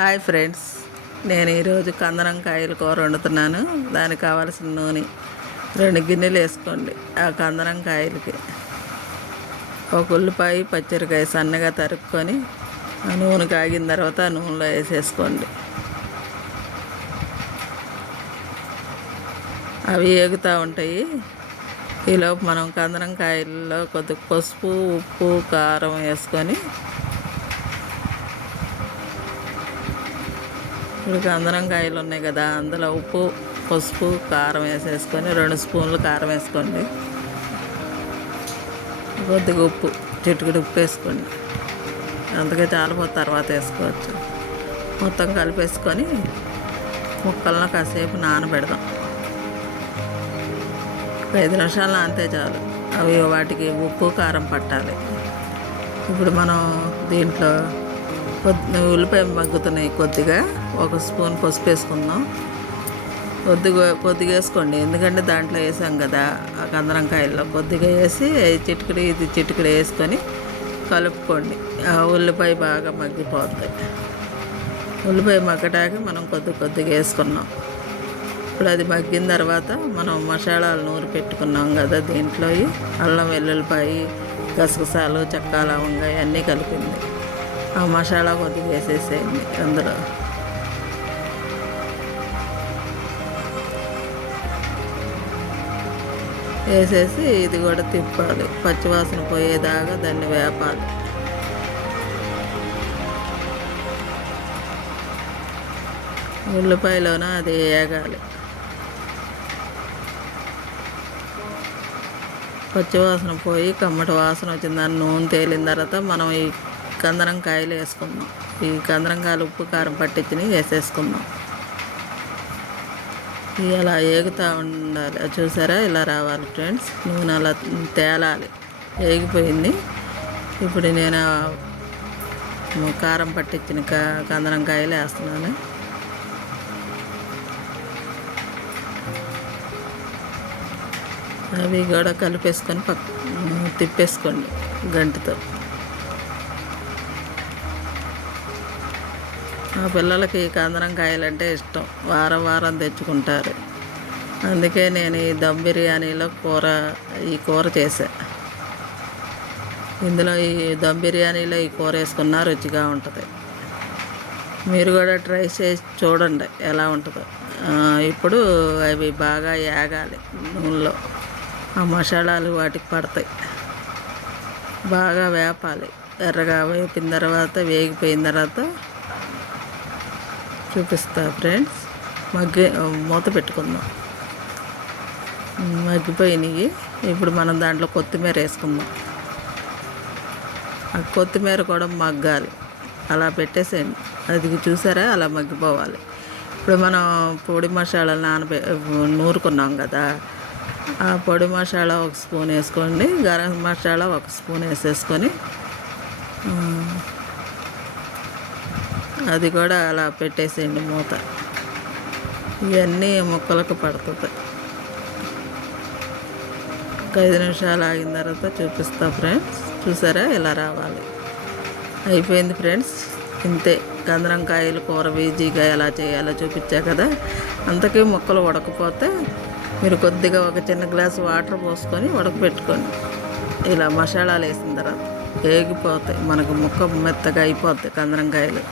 Hi friends, నేను ఈరోజు కందనంకాయలు కూర వండుతున్నాను. దానికి కావాల్సిన నూనె 2 గిన్నెలు వేసుకోండి. ఆ కందనంకాయలకి ఒక ఉల్లిపాయ, పచ్చిమిరకాయ సన్నగా తరుక్కొని ఆ నూనె కాగిన తర్వాత ఆ నూనెలో వేసేసుకోండి. అవి ఏగుతూ ఉంటాయి. ఈలోపు మనం కందనంకాయల్లో కొద్దిగా పసుపు, ఉప్పు, కారం వేసుకొని ఇప్పుడు కందనంకాయలు ఉన్నాయి కదా, అందులో ఉప్పు, పసుపు, కారం వేసేసుకొని 2 స్పూన్లు కారం వేసుకోండి. కొద్దిగా ఉప్పు, చిటికెడు ఉప్పు వేసుకోండి. అందుకే చాలిపోతే తర్వాత వేసుకోవచ్చు. మొత్తం కలిపేసుకొని ముక్కలను కాసేపు నానబెడదాం. 5 నిమిషాలు నానితే చాలు. అవి వాటికి ఉప్పు, కారం పట్టాలి. ఇప్పుడు మనం దీంట్లో ఉల్లిపాయ మగ్గుతున్నాయి. కొద్దిగా 1 స్పూన్ పసుపు వేసుకుందాం. కొద్దిగా వేసుకోండి, ఎందుకంటే దాంట్లో వేసాం కదా ఆ కందనంకాయల్లో. కొద్దిగా వేసి చిటికెడు వేసుకొని కలుపుకోండి. ఆ ఉల్లిపాయ బాగా మగ్గిపోద్ది. ఉల్లిపాయ మగ్గటానికి మనం కొద్దిగా వేసుకున్నాం. ఇప్పుడు అది మగ్గిన తర్వాత మనం మసాలాలు నూరి పెట్టుకున్నాం కదా, దీంట్లో అల్లం, వెల్లుల్లిపాయ, గసగసాలు, చెక్క, లవంగా అన్నీ కలిపింది. ఆ మసాలా కొద్దిగా వేసేసేయండి. అందులో వేసేసి ఇది కూడా తిప్పాలి. పచ్చివాసన పోయేదాకా దాన్ని వేపాలి. ఉల్లిపాయలోన అది వేగాలి. పచ్చివాసన పోయి కమ్మటి వాసన వచ్చిన దాన్ని నూనె తేలిన తర్వాత మనం ఈ కందనంకాయలు వేసుకుందాం. ఈ కందనంకాయలు ఉప్పు, కారం పట్టించినవి వేసేసుకుందాం. ఇలా ఏగుతూ ఉండాలి. చూసారా, ఇలా రావాలి ఫ్రెండ్స్. నూనె అలా తేలాలి. ఏగిపోయింది. ఇప్పుడు నేను కారం పట్టించిన కందనంకాయలు వేస్తున్నాను. అవి కూడా కలిపేసుకొని తిప్పేసుకోండి గంటతో. మా పిల్లలకి కందనంకాయలు అంటే ఇష్టం. వారం తెచ్చుకుంటారు. అందుకే నేను ఈ దమ్ బిర్యానీలో ఈ కూర చేశా. ఇందులో ఈ దమ్ బిర్యానీలో ఈ కూర వేసుకున్నా రుచిగా ఉంటుంది. మీరు కూడా ట్రై చేసి చూడండి ఎలా ఉంటుందో. ఇప్పుడు అవి బాగా ఏగాలి నూనెలో. ఆ మసాలాలు వాటికి పడతాయి. బాగా వేపాలి. ఎర్రగా వేపిన తర్వాత, వేగిపోయిన తర్వాత చూపిస్తా ఫ్రెండ్స్. మూత పెట్టుకుందాం. మగ్గిపోయినాయి. ఇప్పుడు మనం దాంట్లో కొత్తిమీర వేసుకుందాం. ఆ కొత్తిమీర కూడా మగ్గాలి. అలా పెట్టేసేయండి. అది చూసారా, అలా మగ్గిపోవాలి. ఇప్పుడు మనం పొడి మసాలాలు నూరుకున్నాం కదా, ఆ పొడి మసాలా 1 స్పూన్ వేసుకోండి. గరం మసాలా 1 స్పూన్ వేసేసుకొని అది కూడా అలా పెట్టేసేయండి మూత. ఇవన్నీ ముక్కలకు పడుతుంది. 5 నిమిషాలు ఆగిన తర్వాత చూపిస్తా ఫ్రెండ్స్. చూసారా, ఇలా రావాలి. అయిపోయింది ఫ్రెండ్స్. ఇంతే. కందనంకాయలు కూర ఈజీగా ఎలా చేయాలో చూపించా కదా. అంతకీ ముక్కలు ఉడకపోతే మీరు కొద్దిగా ఒక చిన్న గ్లాసు వాటర్ పోసుకొని ఉడకబెట్టుకోండి. ఇలా మసాలాలు వేసిన తర్వాత వేగిపోతాయి. మనకు ముక్క మెత్తగా అయిపోతాయి కందనంకాయలు.